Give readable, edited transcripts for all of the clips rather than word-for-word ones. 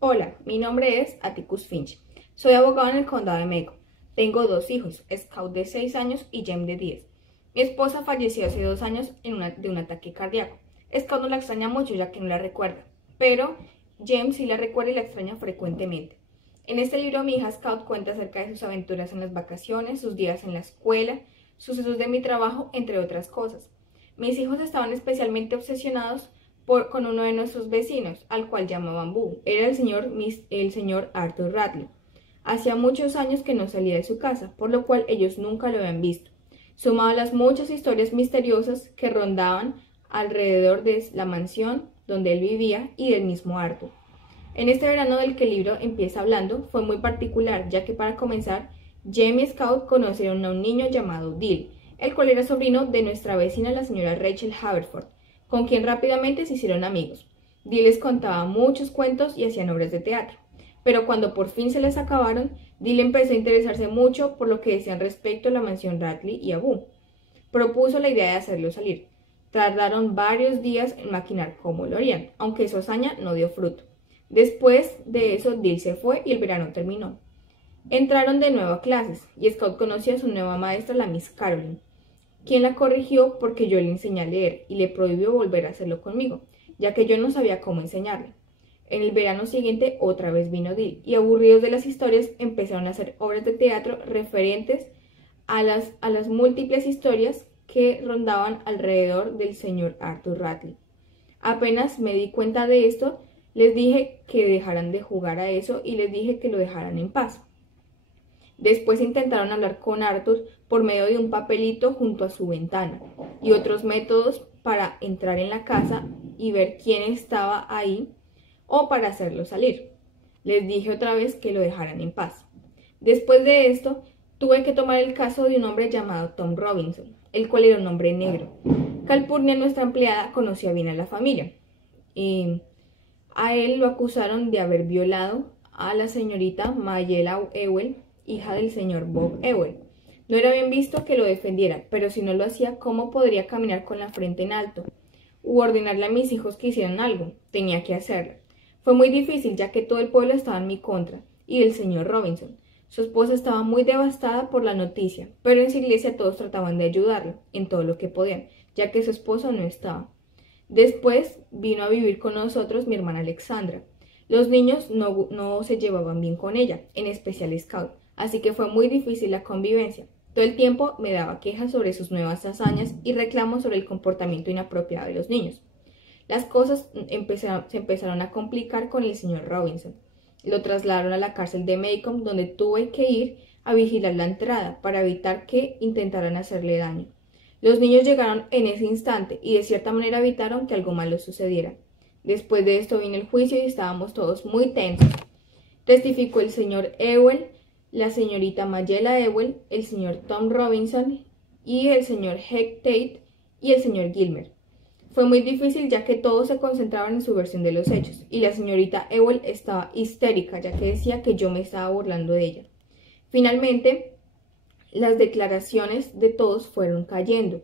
Hola, mi nombre es Atticus Finch. Soy abogado en el condado de Macon. Tengo dos hijos, Scout de 6 años y Jem de 10. Mi esposa falleció hace 2 años de un ataque cardíaco. Scout no la extraña mucho ya que no la recuerda, pero Jem sí la recuerda y la extraña frecuentemente. En este libro mi hija Scout cuenta acerca de sus aventuras en las vacaciones, sus días en la escuela, sucesos de mi trabajo, entre otras cosas. Mis hijos estaban especialmente obsesionados con uno de nuestros vecinos, al cual llamaban Boo. Era el señor Arthur Radley. Hacía muchos años que no salía de su casa, por lo cual ellos nunca lo habían visto, sumado a las muchas historias misteriosas que rondaban alrededor de la mansión donde él vivía y del mismo Arthur. En este verano del que el libro empieza hablando fue muy particular, ya que para comenzar, Jem y Scout conocieron a un niño llamado Dill, el cual era sobrino de nuestra vecina la señora Rachel Haverford, con quien rápidamente se hicieron amigos. Dill les contaba muchos cuentos y hacían obras de teatro, pero cuando por fin se les acabaron, Dill empezó a interesarse mucho por lo que decían respecto a la mansión Radley y a Boo. Propuso la idea de hacerlo salir. Tardaron varios días en maquinar cómo lo harían, aunque su hazaña no dio fruto. Después de eso, Dill se fue y el verano terminó. Entraron de nuevo a clases y Scout conoció a su nueva maestra, la Miss Caroline, quien la corrigió porque yo le enseñé a leer y le prohibió volver a hacerlo conmigo, ya que yo no sabía cómo enseñarle. En el verano siguiente otra vez vino Dill y aburridos de las historias empezaron a hacer obras de teatro referentes a las múltiples historias que rondaban alrededor del señor Arthur Radley. Apenas me di cuenta de esto, les dije que dejaran de jugar a eso y les dije que lo dejaran en paz. Después intentaron hablar con Arthur por medio de un papelito junto a su ventana y otros métodos para entrar en la casa y ver quién estaba ahí o para hacerlo salir. Les dije otra vez que lo dejaran en paz. Después de esto, tuve que tomar el caso de un hombre llamado Tom Robinson, el cual era un hombre negro. Calpurnia, nuestra empleada, conocía bien a la familia. A él lo acusaron de haber violado a la señorita Mayela Ewell, hija del señor Bob Ewell. No era bien visto que lo defendiera, pero si no lo hacía, ¿cómo podría caminar con la frente en alto? U ordenarle a mis hijos que hicieran algo. Tenía que hacerlo. Fue muy difícil, ya que todo el pueblo estaba en mi contra, y del señor Robinson. Su esposa estaba muy devastada por la noticia, pero en su iglesia todos trataban de ayudarla en todo lo que podían, ya que su esposa no estaba. Después vino a vivir con nosotros mi hermana Alexandra. Los niños no se llevaban bien con ella, en especial Scout, así que fue muy difícil la convivencia. Todo el tiempo me daba quejas sobre sus nuevas hazañas y reclamos sobre el comportamiento inapropiado de los niños. Las cosas se empezaron a complicar con el señor Robinson. Lo trasladaron a la cárcel de Macon, donde tuve que ir a vigilar la entrada para evitar que intentaran hacerle daño. Los niños llegaron en ese instante y de cierta manera evitaron que algo malo sucediera. Después de esto vino el juicio y estábamos todos muy tensos. Testificó el señor Ewell, la señorita Mayela Ewell, el señor Tom Robinson y el señor Heck Tate y el señor Gilmer. Fue muy difícil ya que todos se concentraban en su versión de los hechos y la señorita Ewell estaba histérica ya que decía que yo me estaba burlando de ella. Finalmente, las declaraciones de todos fueron cayendo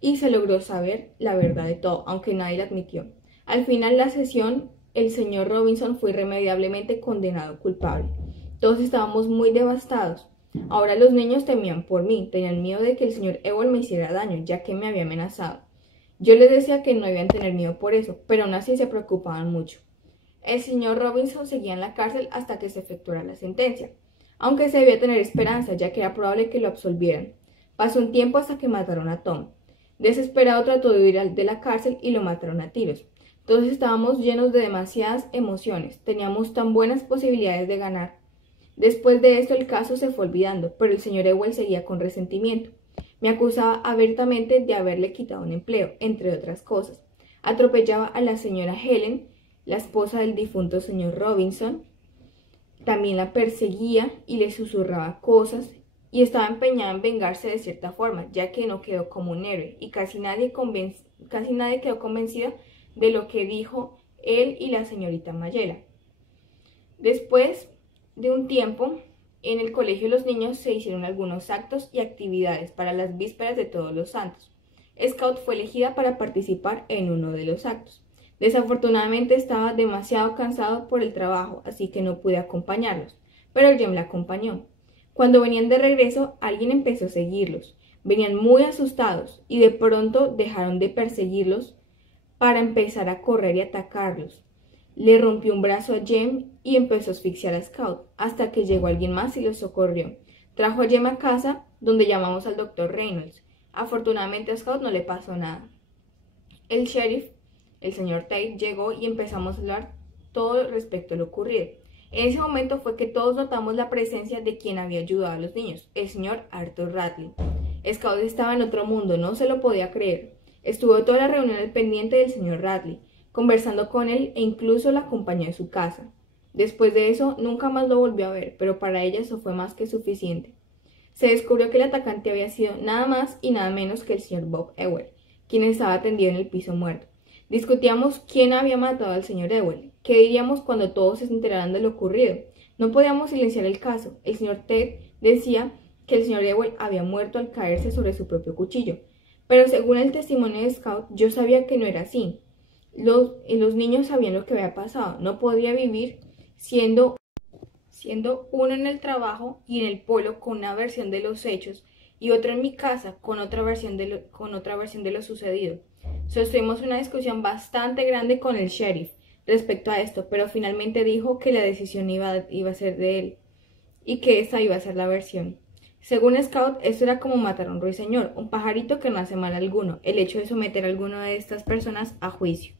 y se logró saber la verdad de todo, aunque nadie la admitió. Al final de la sesión, el señor Robinson fue irremediablemente condenado culpable. Todos estábamos muy devastados. Ahora los niños temían por mí, tenían miedo de que el señor Ewell me hiciera daño, ya que me había amenazado. Yo les decía que no debían tener miedo por eso, pero aún así se preocupaban mucho. El señor Robinson seguía en la cárcel hasta que se efectuara la sentencia, aunque se debía tener esperanza, ya que era probable que lo absolvieran. Pasó un tiempo hasta que mataron a Tom. Desesperado trató de huir de la cárcel y lo mataron a tiros. Todos estábamos llenos de demasiadas emociones, teníamos tan buenas posibilidades de ganar. Después de esto el caso se fue olvidando, pero el señor Ewell seguía con resentimiento. Me acusaba abiertamente de haberle quitado un empleo, entre otras cosas. Atropellaba a la señora Helen, la esposa del difunto señor Robinson. También la perseguía y le susurraba cosas y estaba empeñada en vengarse de cierta forma, ya que no quedó como un héroe y casi nadie quedó convencida de lo que dijo él y la señorita Mayela. Después de un tiempo, en el colegio los niños se hicieron algunos actos y actividades para las vísperas de Todos los Santos. Scout fue elegida para participar en uno de los actos. Desafortunadamente estaba demasiado cansado por el trabajo, así que no pude acompañarlos, pero Jem la acompañó. Cuando venían de regreso, alguien empezó a seguirlos. Venían muy asustados y de pronto dejaron de perseguirlos para empezar a correr y atacarlos. Le rompió un brazo a Jem y empezó a asfixiar a Scout, hasta que llegó alguien más y los socorrió. Trajo a Jem a casa, donde llamamos al doctor Reynolds. Afortunadamente a Scout no le pasó nada. El sheriff, el señor Tate, llegó y empezamos a hablar todo respecto a lo ocurrido. En ese momento fue que todos notamos la presencia de quien había ayudado a los niños, el señor Arthur Radley. Scout estaba en otro mundo, no se lo podía creer. Estuvo toda la reunión al pendiente del señor Radley, conversando con él e incluso la acompañó a su casa. Después de eso, nunca más lo volvió a ver, pero para ella eso fue más que suficiente. Se descubrió que el atacante había sido nada más y nada menos que el señor Bob Ewell, quien estaba tendido en el piso muerto. Discutíamos quién había matado al señor Ewell. ¿Qué diríamos cuando todos se enteraran de lo ocurrido? No podíamos silenciar el caso. El señor Ted decía que el señor Ewell había muerto al caerse sobre su propio cuchillo. Pero según el testimonio de Scout, yo sabía que no era así. Los niños sabían lo que había pasado. No podía vivir siendo uno en el trabajo y en el polo con una versión de los hechos y otro en mi casa con otra versión de lo sucedido. Sostuvimos una discusión bastante grande con el sheriff respecto a esto, pero finalmente dijo que la decisión iba a ser de él y que esa iba a ser la versión. Según Scout, esto era como matar a un ruiseñor, un pajarito que no hace mal alguno, el hecho de someter a alguna de estas personas a juicio.